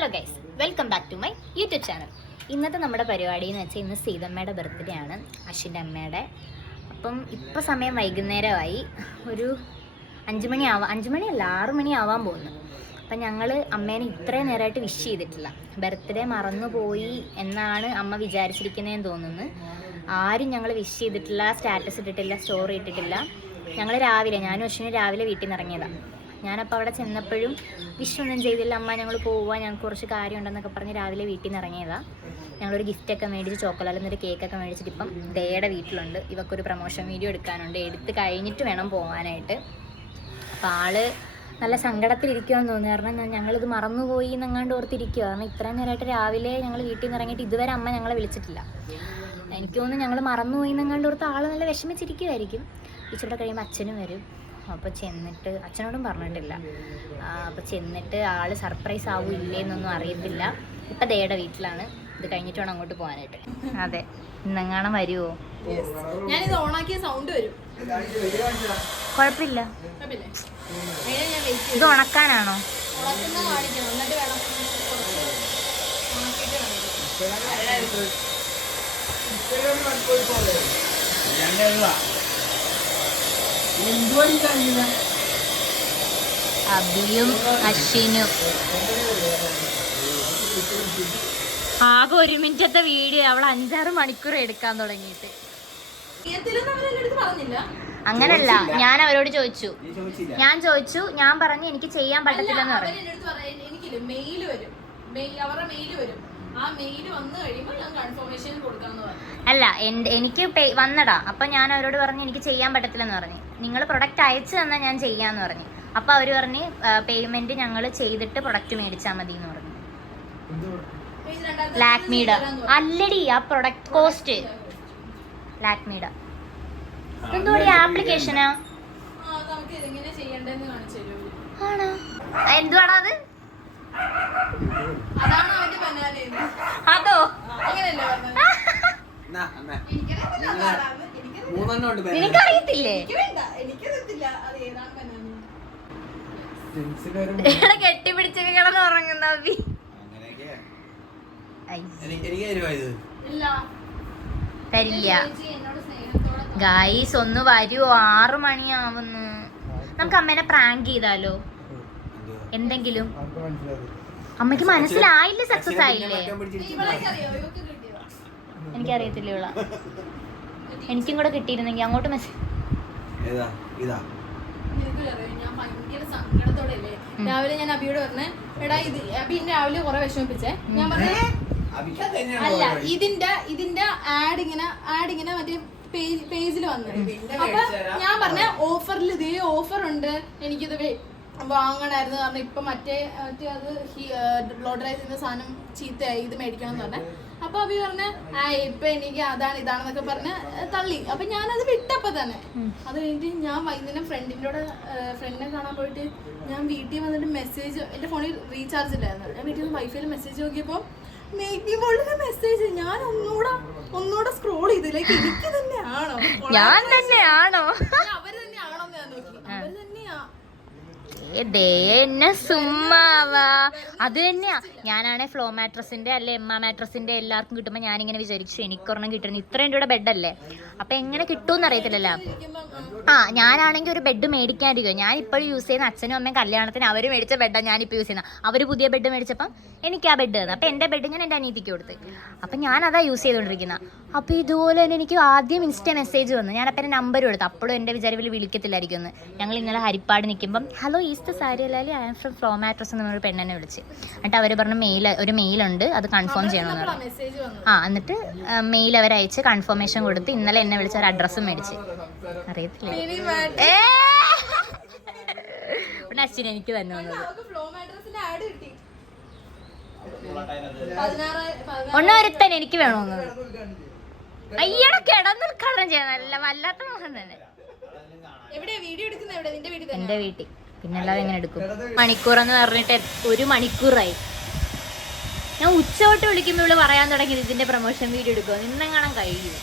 Hello guys, welcome back to my YouTube channel. ഇന്നത്തെ നമ്മുടെ പരിപാടി എന്ന് വെച്ചാൽ ഇന്ന് സീതമ്മയുടെ ബർത്ത്ഡേ ആണ്, അശ്വിൻ്റെ അമ്മയുടെ. അപ്പം ഇപ്പോൾ സമയം വൈകുന്നേരമായി, ഒരു 5 മണിയല്ല 6 മണി ആവാൻ പോകുന്നു. അപ്പം ഞങ്ങൾ അമ്മേനെ ഇത്രയും നേരമായിട്ട് വിഷ് ചെയ്തിട്ടില്ല. ബർത്ത്ഡേ മറന്നുപോയി എന്നാണ് അമ്മ വിചാരിച്ചിരിക്കുന്നതെന്ന് തോന്നുന്നു. ആരും ഞങ്ങൾ വിഷ് ചെയ്തിട്ടില്ല, സ്റ്റാറ്റസ് ഇട്ടിട്ടില്ല, സ്റ്റോറി ഇട്ടിട്ടില്ല. ഞങ്ങൾ ഞാനും അശ്വിനും രാവിലെ വീട്ടിൽ നിന്ന് ഇറങ്ങിയതാണ്. ഞാനപ്പോൾ അവിടെ ചെന്നപ്പോഴും വിഷൊന്നും ചെയ്തില്ല. അമ്മ ഞങ്ങൾ പോവുക, ഞങ്ങൾക്ക് കുറച്ച് കാര്യമുണ്ടെന്നൊക്കെ പറഞ്ഞ് രാവിലെ വീട്ടിൽ നിന്ന് ഇറങ്ങിയതാണ്. ഞങ്ങളൊരു ഗിഫ്റ്റൊക്കെ മേടിച്ച്, ചോക്കോലാലിൽ നിന്നൊരു കേക്കൊക്കെ മേടിച്ചിട്ട് ഇപ്പം ഡേയുടെ വീട്ടിലുണ്ട്. ഇവക്കൊരു പ്രൊമോഷൻ വീഡിയോ എടുക്കാനുണ്ട്, എടുത്ത് കഴിഞ്ഞിട്ട് വേണം പോകാനായിട്ട്. അപ്പോൾ ആള് നല്ല സങ്കടത്തിലിരിക്കുകയെന്ന് തോന്നുന്നു. കാരണം ഞങ്ങളിത് മറന്നുപോയി എന്നങ്ങാണ്ട് ഓർത്തിരിക്കുക. കാരണം ഇത്രയും നേരമായിട്ട് രാവിലെ ഞങ്ങൾ വീട്ടിൽ നിന്ന് ഇറങ്ങിയിട്ട് ഇതുവരെ അമ്മ ഞങ്ങളെ വിളിച്ചിട്ടില്ല. എനിക്ക് തോന്നുന്നു ഞങ്ങൾ മറന്നുപോയി എന്നങ്ങാണ്ട് ഓർത്ത് ആൾ നല്ല വിഷമിച്ചിരിക്കുമായിരിക്കും. ഇച്ചിരി കഴിയുമ്പോൾ അച്ഛനും വരും. അപ്പോൾ ചെന്നിട്ട് അച്ഛനോടും പറഞ്ഞിട്ടില്ല. അപ്പോൾ ചെന്നിട്ട് ആൾ സർപ്രൈസ് ആവും ഇല്ലേന്നൊന്നും അറിയത്തില്ല. ഇപ്പം ദേയുടെ വീട്ടിലാണ്. ഇത് കഴിഞ്ഞിട്ട് വേണം അങ്ങോട്ട് പോകാനായിട്ട്. അതെ, ഇന്നെങ്ങാണം വരുമോ? ഞാനിത് ഓണാക്കിയ സൗണ്ട് വരും. കുഴപ്പമില്ല. ഇത് ഉണക്കാനാണോ? അബിയും അശ്വിനും ആകെ 1 മിനിറ്റത്തെ വീഡിയോ. അവൾ 5-6 മണിക്കൂർ എടുക്കാൻ തുടങ്ങിയിട്ട്. അങ്ങനല്ല, ഞാൻ അവരോട് ചോദിച്ചു. ഞാൻ പറഞ്ഞു എനിക്ക് ചെയ്യാൻ പറ്റത്തില്ലെന്ന് പറഞ്ഞു. അല്ല, എനിക്ക് വന്നടാ. അപ്പൊ ഞാൻ അവരോട് പറഞ്ഞു എനിക്ക് ചെയ്യാൻ പറ്റത്തില്ലെന്ന് പറഞ്ഞു. നിങ്ങൾ പ്രൊഡക്റ്റ് അയച്ചു തന്നാൽ ഞാൻ ചെയ്യാന്ന് പറഞ്ഞു. അപ്പൊ അവര് പറഞ്ഞ് പേയ്മെന്റ് ഞങ്ങൾ ചെയ്തിട്ട് പ്രൊഡക്റ്റ് മേടിച്ചാൽ മതി എന്ന് പറഞ്ഞു. ലാക്മീഡ അല്ലടി, ആ പ്രൊഡക്റ്റ് കോസ്റ്റ് ലാക്മീഡ. എന്തോടി ആപ്ലിക്കേഷനാ? ആണോ? എന്തുവാണോ അത്? അതോ? നിനക്കറിയത്തില്ലേ? കെട്ടിപ്പിടിച്ചൊക്കെ കിടന്ന് ഉറങ്ങുന്ന തരില്ല. ഗൈസ് ഒന്ന് വരുവോ? 6 മണിയാവുന്നു. നമുക്ക് അമ്മേനെ പ്രാങ്ക് ചെയ്താലോ? എന്തെങ്കിലും അമ്മയ്ക്ക് മനസ്സിലായില്ലേ? സക്സസ് ആയില്ലേ? എനിക്കറിയത്തില്ല ഇവള. എനിക്കും കൂടെ കിട്ടിയിരുന്നെങ്കിൽ അങ്ങോട്ട് മെസ്സേജ്. രാവിലെ ഞാൻ അബിയോട് പറഞ്ഞേ, എടാ ഇത് അബി എന്നെ രാവിലെ കുറെ വിഷമിപ്പിച്ചേ. ഞാൻ പറഞ്ഞേ അല്ല, ഇതിന്റെ ആഡ് ഇങ്ങനെ മറ്റേ പേജിൽ വന്നു. അപ്പൊ ഞാൻ പറഞ്ഞ ഓഫറിൽ ഇതേ ഓഫർ ഉണ്ട്, എനിക്കിത് വാങ്ങണായിരുന്നു. കാരണം ഇപ്പൊ മറ്റേ അത് ബ്ലോ ഡ്രൈ ചെയ്യുന്ന സാധനം ചീത്തയായി, ഇത് മേടിക്കണം എന്ന് പറഞ്ഞ. അപ്പൊ അഭി പറഞ്ഞ ഇപ്പൊ എനിക്ക് ഇതാണെന്നൊക്കെ പറഞ്ഞ് തള്ളി. അപ്പൊ ഞാനത് വിട്ടപ്പോ തന്നെ. അത് കഴിഞ്ഞിട്ട് ഞാൻ വൈകുന്നേരം ഫ്രണ്ടിനെ കാണാൻ പോയിട്ട് ഞാൻ വീട്ടിൽ വന്നിട്ട് മെസ്സേജ്, എന്റെ ഫോണിൽ റീചാർജ് ഇല്ലായിരുന്നു. ഞാൻ വീട്ടിൽ നിന്ന് വൈഫൈയിൽ മെസ്സേജ് നോക്കിയപ്പോ മെസ്സേജ്. ഞാൻ ഒന്നുകൂടെ സ്ക്രോൾ ചെയ്തിലേക്ക് എനിക്ക് തന്നെയാണോ, ഞാൻ തന്നെയാണോ, അവര് തന്നെയാണോന്ന് ഞാൻ നോക്കി. അവര് തന്നെയാ. എന്നെ സുമ്മാവാ. അത് തന്നെയാ. ഞാനാണെ ഫ്ലോ മാട്രസിന്റെ അല്ലെ എമ്മ മാട്രസിന്റെ എല്ലാവർക്കും കിട്ടുമ്പോൾ ഞാനിങ്ങനെ വിചാരിച്ചു എനിക്കൊരെണ്ണം കിട്ടുന്നു. ഇത്രയും രൂപയുടെ ബെഡല്ലേ, അപ്പൊ എങ്ങനെ കിട്ടുമെന്ന് അറിയത്തില്ലല്ലോ. ഞാനാണെങ്കിൽ ഒരു ബെഡ് മേടിക്കാതിരിക്കും. ഞാൻ ഇപ്പോഴും യൂസ് ചെയ്യുന്ന അച്ഛനും അമ്മയും കല്യാണത്തിന് അവർ മേടിച്ച ബെഡാണ് ഞാനിപ്പോൾ യൂസ് ചെയ്യുന്നത്. അവർ പുതിയ ബെഡ് മേടിച്ചപ്പം എനിക്ക് ആ ബെഡ് തന്നു. അപ്പം എൻ്റെ ബെഡ് ഞാൻ എൻ്റെ അനിയത്തിക്ക് കൊടുത്ത്. അപ്പം ഞാൻ അതാ യൂസ് ചെയ്തുകൊണ്ടിരിക്കുന്നത്. അപ്പോൾ ഇതുപോലെ തന്നെ എനിക്ക് ആദ്യം ഇൻസ്റ്റ മെസ്സേജ് വന്നു. ഞാനപ്പം എൻ്റെ നമ്പർ കൊടുത്തു. അപ്പോഴും എൻ്റെ വിചാരവിൽ വിളിക്കത്തില്ലായിരിക്കും എന്ന്. ഞങ്ങൾ ഇന്നലെ ഹരിപ്പാട് നിൽക്കുമ്പം ഹലോ ഈസ്റ്റ് സാരി അല്ലാലി I am from Flo mattress എന്നൊരു പെണ്ണെന്നെ വിളിച്ച്. എന്നിട്ട് അവർ പറഞ്ഞു ഒരു മെയിലുണ്ട്, അത് കൺഫേം ചെയ്യണമെന്ന് പറഞ്ഞു. എന്നിട്ട് മെയിൽ അവരയച്ച് കൺഫർമേഷൻ കൊടുത്ത് ഇന്നലെ എന്നെ വിളിച്ച ഒരു അഡ്രസ്സും മേടിച്ച്. അറിയത്തില്ല പിന്നെ അച്ഛൻ എനിക്ക് തന്നെ വന്നത്. ഒന്നൊരുത്തൻ എനിക്ക് വേണമെന്നത്. അയ്യട കിടന്നിൽക്കണം ചെയ്യാൻ നല്ല വല്ലാത്ത മോഹം തന്നെ. എന്റെ വീട്ടിൽ പിന്നല്ലാതെ എങ്ങനെ എടുക്കും? മണിക്കൂറെന്ന് പറഞ്ഞിട്ട് 1 മണിക്കൂറായി. ഞാൻ ഉച്ചോട്ട് വിളിക്കുമ്പോൾ ഇവിടെ പറയാൻ തുടങ്ങിയത് ഇതിന്റെ പ്രൊമോഷൻ വീഡിയോ എടുക്കുമോ, നിന്നെങ്ങാണം കഴിയും.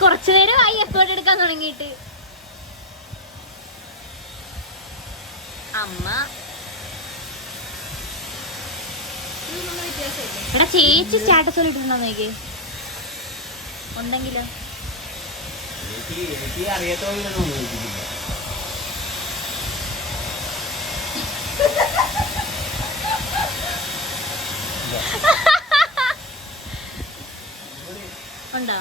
കുറച്ചു നേരമായി എഫേർട്ട് എടുക്കാൻ തുടങ്ങിയിട്ട്. അമ്മ വ്യത്യാസമില്ല. എടാ ചേച്ചി സ്റ്റാറ്റസ് ഇട്ടിട്ടുണ്ടോ നോക്കി ഉണ്ടെങ്കിലോ? എനിക്ക് അറിയാത്തവരൊന്നും ഉപയോഗിക്കുന്നില്ല. ഉണ്ടോ?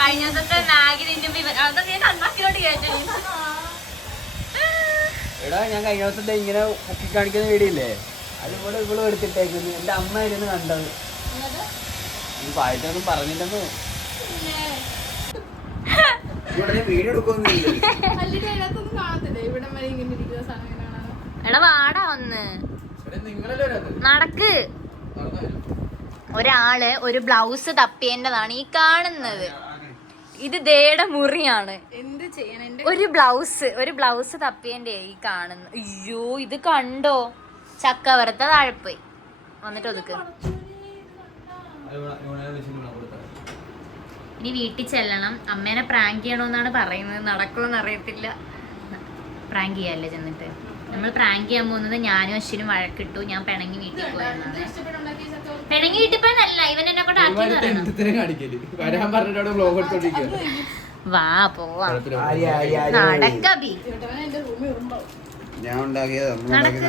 കഴിഞ്ഞ ദിവസത്തെ മാഗി തിന്നുമ്പോ അതൊക്കെ ഞാൻ കണ്ണാക്കിലോട്ട് കേട്ടോ. എടാ ഞാൻ കഴിഞ്ഞ ദിവസത്തെ ഇങ്ങനെ പൊക്കി കാണിക്കുന്ന വീടില്ലേ, അതുപോലെ ഇവളും എടുത്തിട്ടേക്കുന്നു. എന്റെ അമ്മ ഇരുന്ന് കണ്ടത്. ഈ പായത്തൊന്നും പറഞ്ഞില്ലെന്ന് വീഡിയോ എടുക്കൊന്നുമില്ല. അല്ലിട്ട് അതിനകത്തൊന്നും കാണത്തില്ല. ഇവിടെ വരെ ഇങ്ങനെ ഇരിക്കുന്ന സാധനം കാണാനോ. എടാ വാടാ ഒന്ന് നടക്ക്. ഒരാള് ഒരു ബ്ലൗസ് തപ്പിയേണ്ടതാണ് ഈ കാണുന്നത്. ഇത് ദേടെ മുറിയാണ്. എന്ത് ചെയ്യാൻ? എന്റെ ഒരു ബ്ലൗസ് തപ്പിയന്റെ ഈ കാണുന്നു. അയ്യോ ഇത് കണ്ടോ? ചക്ക വറുത്ത താഴെപ്പോയി വന്നിട്ട് ഒതുക്ക്. ഇനി വീട്ടിൽ ചെല്ലണം. അമ്മേനെ പ്രാങ്ക് ചെയ്യണോന്നാണ് പറയുന്നത്. നടക്കുമെന്ന് അറിയത്തില്ല. പ്രാങ്ക് ചെയ്യാല്ലേ ചെന്നിട്ട്. നമ്മൾ പ്രാങ്ക് ചെയ്യാൻ പോകുന്നത് ഞാനും അശ്വിനും വഴക്കിട്ടു. ഞാൻ പിണങ്ങി വീട്ടിൽ പോയെന്നാണ്. പിണങ്ങി വീട്ടിൽ പോയെന്നല്ല, ഇവൻ എന്നെ കൊണ്ട് ആക്കി. വാ പോവാ നടക്കബി. എന്റെ റൂമിൽ ഉറുമ്പാവും. ഞാൻ ഉണ്ടാക്കിയത് നടക്ക.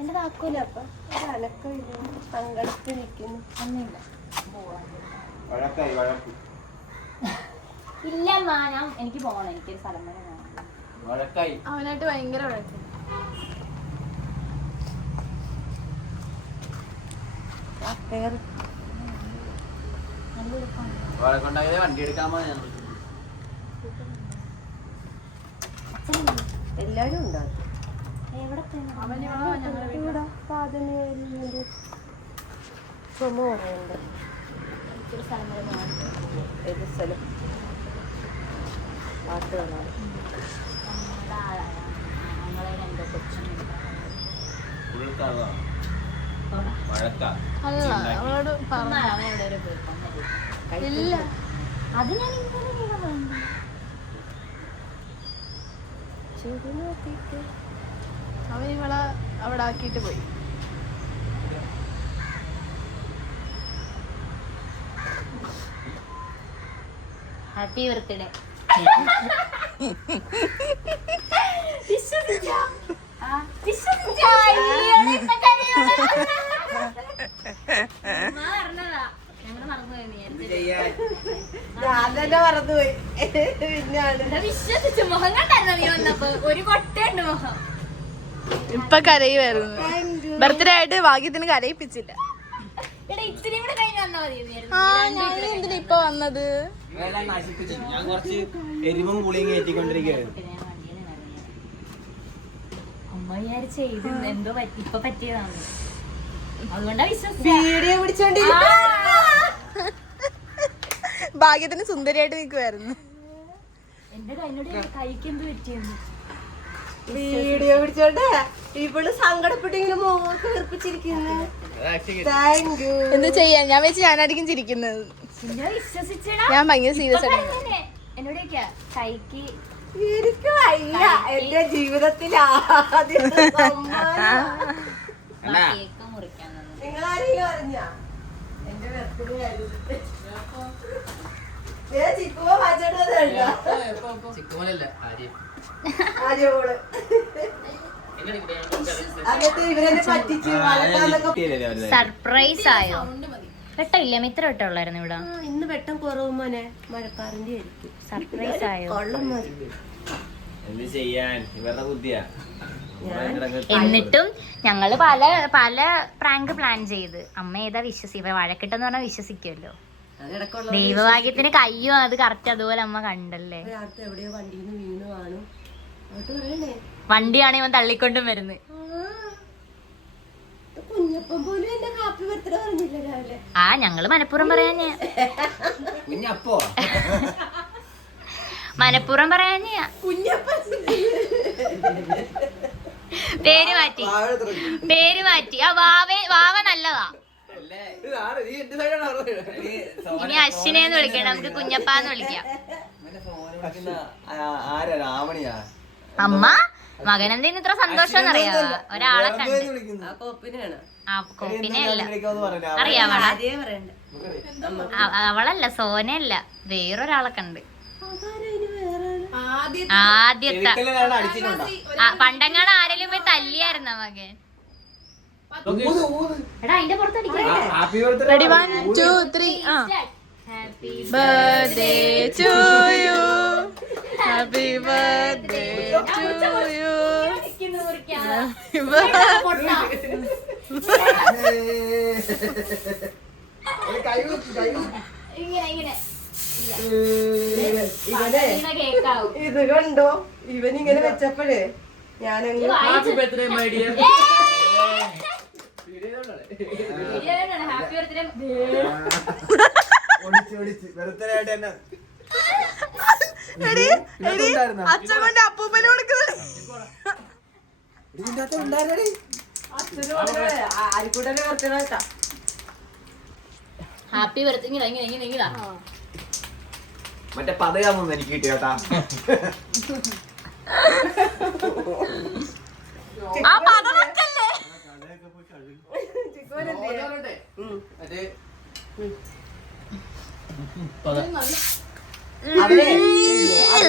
എന്റെ താക്കോല ഇല്ല ഞാൻ എനിക്ക് പോകണം. എനിക്കൊരു സ്ഥലം വരെ പോകണം. അവനായിട്ട് ഭയങ്കര വഴക്കും. വണ്ടി എടുക്കാൻ എല്ലാരും ഉണ്ടാകും. ഏത് സ്ഥലം പാട്ട് കാണാം. അല്ല അവളോട് ഇല്ല. അത് ഞാൻ ഇങ്ങനെ അവൻ ഇവളെ അവിടെ ആക്കിയിട്ട് പോയി. Happy birthday. ഞാൻ തന്നെ മറന്നുപോയി. പിന്നാണ് വിശ്വസിച്ചു. മുഖം കണ്ടായിരുന്നു നീ വന്നപ്പോ. ഒരു കൊട്ടയുണ്ട് മുഖം. ഇപ്പൊ കരയുമായിരുന്നു. ബർത്ത്ഡേ ആയിട്ട് ഭാഗ്യത്തിന് കരയിപ്പിച്ചില്ല. ഇത്തിരി കൂടെ കഴിഞ്ഞ് വന്നാ മതിയായിരുന്നു. ഞാൻ എന്തിനാ ഇപ്പൊ വന്നത്? ഞാൻ കുറച്ച് എരിവും പുളിയും കയറ്റിക്കൊണ്ടിരിക്കുകയായിരുന്നു. അമ്മ വിചാരിച്ചേ ഇത് എന്തോ ഇപ്പൊ പറ്റിയതാണ്. അതുകൊണ്ടാ വിശ്വസിച്ച. വീഡിയോ പിടിച്ചോണ്ടി ഭാഗ്യത്തിന് സുന്ദരിയായിട്ട് നിൽക്കുമായിരുന്നു. എന്റെ കൈക്ക് എന്ത് പറ്റിയെന്ന്. വീഡിയോ പിടിച്ചോണ്ട് ഇവള് സങ്കടപ്പെട്ട് ഇങ്ങനെ മുഖം വീർപ്പിച്ചിരിക്കുന്നു. Thank you. എന്ത് ചെയ്യാൻ? ഞാൻ വെച്ച് ഞാനായിരിക്കും ചിരിക്കുന്നത്. വിശ്വസിച്ചടാ. ഞാൻ ഭയങ്കര സീരിയസ് ആണ്. എന്നോട് ചോദിക്കാ കൈക്ക്. എനിക്ക് വയ്യ. എന്റെ ജീവിതത്തിൽ ആദ്യത്തെ കേക്ക് മുറിക്കാൻ തന്നു. നിങ്ങളാരെങ്കിലും അറിഞ്ഞ എന്റെ ബർത്ത്ഡേ ആയിരുന്നു. ചിക്കുമ്പോ പാച്ചോട്ട് ആര്യോള് എന്നിട്ട് ഇവരെന്നെ പറ്റിച്ചു. സർപ്രൈസ് ആയോ? വെട്ടമില്ല. ഇത്ര വെട്ടമുള്ളായിരുന്നു ഇവിടെ. ഇന്ന് വെട്ടം കുറവ് മോനെ. മഴക്കാറിന്റെ ആയിരിക്കും. സർപ്രൈസ് ആയോ? കൊള്ളം മതി. എന്ത് ചെയ്യാൻ, ഇവരുടെ ബുദ്ധിയാ. എന്നിട്ടും ഞങ്ങള് പല പല പ്രാങ്ക് പ്ലാൻ ചെയ്ത്. അമ്മ ഏതാ ഇവ വഴക്കിട്ടെന്ന് പറഞ്ഞാൽ വിശ്വസിക്കുമല്ലോ. ദൈവഭാഗ്യത്തിന് കയ്യോ അത് കറക്റ്റ് അതുപോലെ അമ്മ കണ്ടല്ലേ. എവിടെയോ വണ്ടിന്ന് വീണു കാണും. അങ്ങോട്ട് പറയണേ. വണ്ടിയാണ് ഇവൻ തള്ളിക്കൊണ്ടും വരുന്നത്. കുഞ്ഞപ്പം പോലും എന്റെ ഹാപ്പി ബർത്ത്ഡേ പറഞ്ഞില്ല രാവിലെ. ഞങ്ങള് മനഃപൂർവ്വം പറയാൻ മനപ്പൂർവ്വം പറയാഞ്ഞ കുഞ്ഞപ്പൻ പേര് മാറ്റി ആ വാവ നല്ലതാ. ഇനി അശ്വിനെന്ന് വിളിക്കണം, നമുക്ക് കുഞ്ഞപ്പാന്ന് വിളിക്കാം. അമ്മ മകനെന്തേന്ന് ഇത്ര സന്തോഷം എന്നറിയാവോ? ഒരാളെ കണ്ട്. ആ കോപ്പിനെ അല്ല അറിയാവള, അവളല്ല സോനയല്ല, വേറൊരാളെ കണ്ട്. ആദ്യത്തെ പണ്ടങ്ങാണ് ആരെങ്കിലും പോയി തല്ലിയായിരുന്ന മകൻ. എടാ അതിന്റെ പുറത്തടിക്കാം. Ready 1 2 3 happy birthday to you, happy birthday to you. ഇത് കണ്ടോ, ഇവനിങ്ങനെ വെച്ചപ്പോഴേ ഞാനങ്ങ് ഹാപ്പി ബർത്ത്ഡേ അച്ഛൻ കൊണ്ട് അപ്പൂപ്പന് കൊടുക്കുന്നത്. അരിക്കൂട്ടനെ കുറച്ചാ ഹാപ്പി ബർത്ത്ഡേ. ഇങ്ങനെ മറ്റേ പതയാന്നൊന്നും എനിക്ക് കിട്ടിയാട്ടാ. ആ പദ വെച്ചല്ലേ.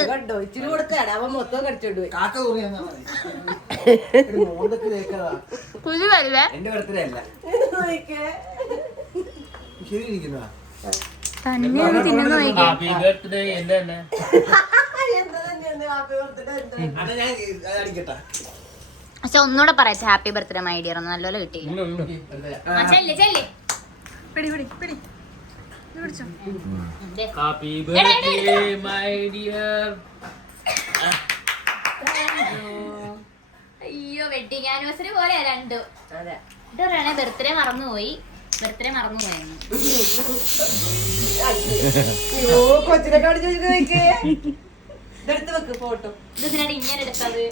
കണ്ടോ, ഇച്ചിരി കൊടുത്താണ് അവൻ മൊത്തം കടിച്ചോണ്ട് പോയി. പുലി വരുവേ. എന്റെ ബർത്ത്ഡേ അല്ല തന്നെ തിന്നുന്ന പക്ഷെ ഒന്നുകൂടെ പറയാ ഹാപ്പി ബർത്ത്ഡേ മൈ ഡിയർ ഒന്ന് നല്ലപോലെ കിട്ടിയില്ല. Happy birthday, my dear. അയ്യോ വെഡിങ് ആനിവേഴ്സറി പോലെ രണ്ടും. ഇതറിയാണെ ബർത്ത്ഡേ മറന്നുപോയി. കൊച്ചിനെ കാണിച്ചു ഇതെടുത്ത് വെക്ക് ഫോട്ടോ. ഇതിനാണ് ഇങ്ങനെ എടുത്തത്.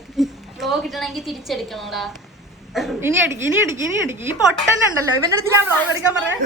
വ്ലോഗ് കിട്ടണമെങ്കിൽ തിരിച്ചെടുക്കണോടാ. ഇനി അടിക്ക് ഈ പൊട്ടനുണ്ടല്ലോ ഇവന്റെ അടുത്ത് ഞാൻ വ്ലോഗ് എടുക്കാൻ പറയാൻ.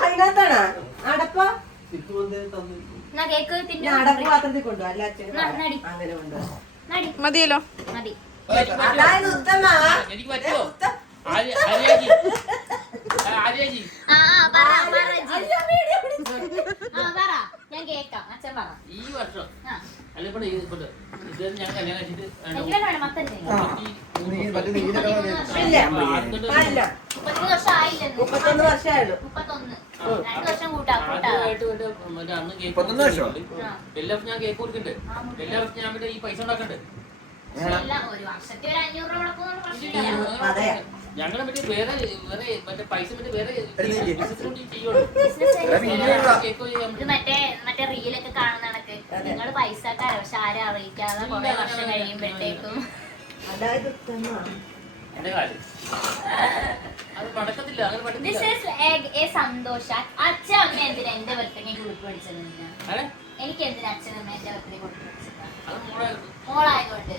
അതിനകത്താണോ അടപ്പ? കേക്ക് അടപ്പ് പാത്രത്തിൽ കൊണ്ടു അല്ല അങ്ങനെ കൊണ്ടു മതിയല്ലോ. അതായത് ഉത്തമ എനിക്ക് പറ്റുമോ? ആര്യാജി ഞാൻ കേക്കാം. അച്ഛൻ പറ. ഈ വർഷം അല്ല ഇവിടെ ഇത് ഞാൻ കല്യാണം കഴിച്ചിട്ട് 33 വർഷം ആയില്ലെന്ന്. 31 വർഷമായുള്ളൂ. 31. 2 വർഷം കൂട്ടാ. അന്ന് കേക്ക് എല്ലാ വർഷം ഞാൻ കേക്ക് കൊടുക്കണ്ടേ? എല്ലാ വർഷം ഞാൻ ഈ പൈസ ഉണ്ടാക്കണ്ടേ? ഒരു വർഷത്തിൽ 500 രൂപ കൊടുക്കുന്ന അതെ ഞങ്ങളെ മറ്റേ വേറെ മറ്റേ പൈസ വേറെ ചെയ്യുള്ളൂ. ഇത് മറ്റേ റീലൊക്കെ കാണുന്ന കണക്ക് നിങ്ങൾ പൈസക്കാരാ, പക്ഷെ ആരും അറിയിക്കാതെ കുറെ വർഷം കഴിയുമ്പോഴത്തേക്കും. അതായത് ഉത്തമ എന്റെ കാര്യം അത് നടക്കത്തില്ല. സന്തോഷ അച്ഛൻ അമ്മ എന്തിനാ എന്റെ ബർത്ത്ഡേ കുറിപ്പ് പഠിച്ചത്? എനിക്ക് എന്തിനാ അച്ഛൻ അമ്മ എന്റെ ബർത്ത്ഡേ കുറിപ്പ് പഠിച്ചത്? മോളായതുകൊണ്ട്.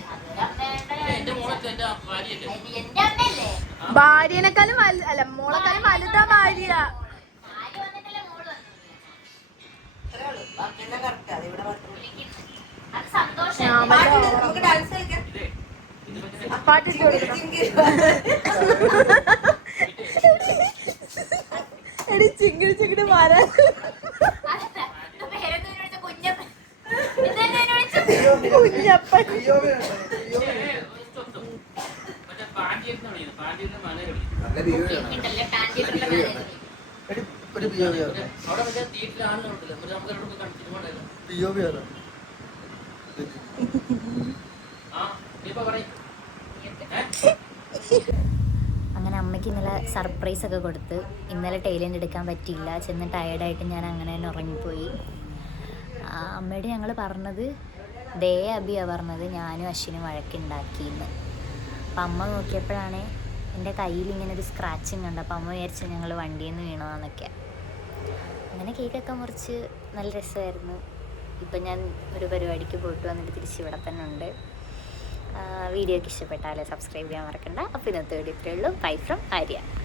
എന്റെ മോളൊക്കെ എന്റെ ഭാര്യയല്ലേ? എന്റെ അമ്മയല്ലേ? ഭാര്യനെക്കാളും അല്ല മോളെക്കാളും വലുതാ ഭാര്യ. ആര് വന്നിട്ടല്ലേ മോള് വന്നത്? അത് സന്തോഷം. നമുക്ക് ഡാൻസ് കളിക്കാം. പാട്ടിട്ട് എടി ചിങ്കിടി മാറാൻ കുഞ്ഞപ്പൻ. അവിടെ തീറ്റിലാണല്ലോ നമുക്ക് കണ്ടിട്ട് ആ ഇപ്പൊ പറയും അമ്മയ്ക്ക് ഇന്നലെ സർപ്രൈസൊക്കെ കൊടുത്ത്. ഇന്നലെ ടൈലൻ്റ് എടുക്കാൻ പറ്റിയില്ല, ചെന്ന് ടയേർഡായിട്ട് ഞാൻ അങ്ങനെ തന്നെ ഉറങ്ങിപ്പോയി. അമ്മയോട് ഞങ്ങൾ പറഞ്ഞത് ദേ അബിയാണ് പറഞ്ഞത് ഞാനും അശ്വിനും വഴക്കുണ്ടാക്കിയെന്ന്. അപ്പം അമ്മ നോക്കിയപ്പോഴാണ് എൻ്റെ കയ്യിൽ ഇങ്ങനെ ഒരു സ്ക്രാച്ചും കണ്ടു. അപ്പം അമ്മ വിചാരിച്ചു ഞങ്ങൾ വണ്ടിയിൽ നിന്ന് വീണോന്നൊക്കെ. അങ്ങനെ കേക്കൊക്കെ മുറിച്ച് നല്ല രസമായിരുന്നു. ഇപ്പം ഞാൻ ഒരു പരിപാടിക്ക് പോയിട്ട് വന്നിട്ട് തിരിച്ച് ഇവിടെ തന്നെ ഉണ്ട്. വീഡിയോ ഒക്കെ ഇഷ്ടപ്പെട്ടാൽ സബ്സ്ക്രൈബ് ചെയ്യാൻ മറക്കണ്ട. അപ്പോൾ ഇന്നത്തെ വീഡിയോ ഇത്രയേ ഉള്ളൂ. Bye from Arya.